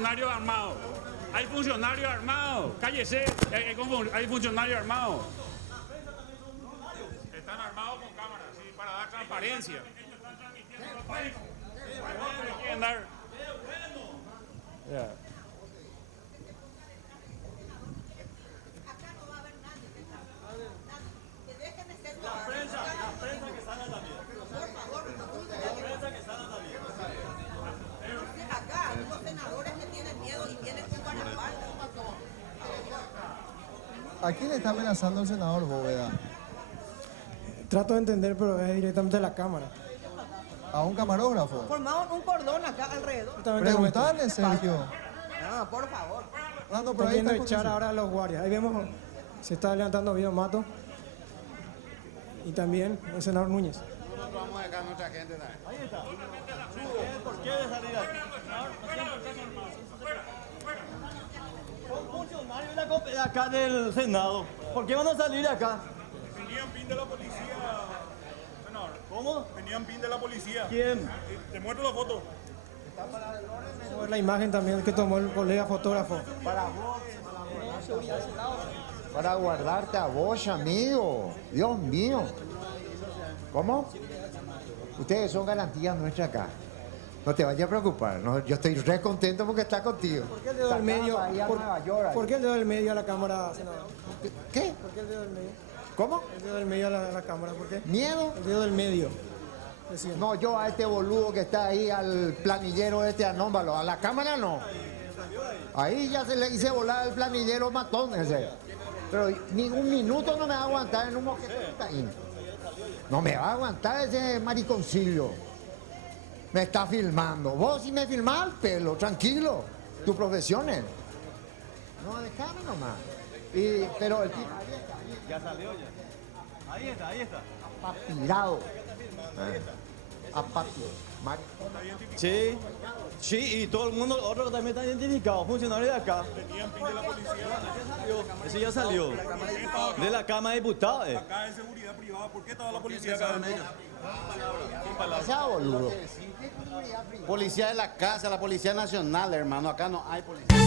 funcionarios armados. Hay funcionarios armados. Cállese. Hay funcionarios armados. Están armados con cámaras, sí, para dar transparencia. Quieren dar. Yeah. ¿A quién le está amenazando el senador Bóveda? Trato de entender, pero es directamente de la cámara. ¿A un camarógrafo? Formamos un cordón acá alrededor. Preguntale, Sergio. No, por favor. Ah, no, pero Están ahí viendo está echar ahora a los guardias. Ahí vemos, se está levantando Guido Mato. Y también el senador Núñez. Nosotros vamos a dejar a nuestra gente también. Ahí está. ¿Por qué de salir aquí? Son funcionarios de acá del Senado. ¿Por qué van a salir de acá? Tenían pin de la policía, senador. ¿Cómo? Tenían pin de la policía. ¿Quién? Te muestro la foto. Vamos a ver la imagen también que tomó el colega fotógrafo. Para guardarte a vos, amigo. Dios mío. ¿Cómo? Ustedes son garantías nuestras acá. No te vayas a preocupar. No, yo estoy re contento porque está contigo. ¿Por qué el dedo del medio? ¿Por qué el dedo del medio a la cámara, senador? ¿Qué? ¿Por qué el dedo del medio? ¿Cómo? El dedo del medio a la cámara, ¿por qué? ¿Miedo? El dedo del medio. Decía. No, yo a este boludo que está ahí, al planillero este anómalo, a la cámara no. Ahí ya se le hice volar el planillero matón ese. Pero ni un minuto no me va a aguantar en un moquete que está ahí. No me va a aguantar ese mariconcillo. Me está filmando. Vos si me filmás al pelo, tranquilo. Tu profesión es. No, déjame nomás. Pero el tipo... Ya salió ya. Ahí está, ahí está. Apapirado. Apapirado. Sí, sí, y todo el mundo, otros también están identificados, funcionarios de acá. Tenían pin de la policía. Ese ya salió. De la Cámara de Diputados. Acá es seguridad privada. ¿Por qué estaba la policía acá adentro? Sea boludo. Policía de la casa, la Policía Nacional, hermano. Acá no hay policía.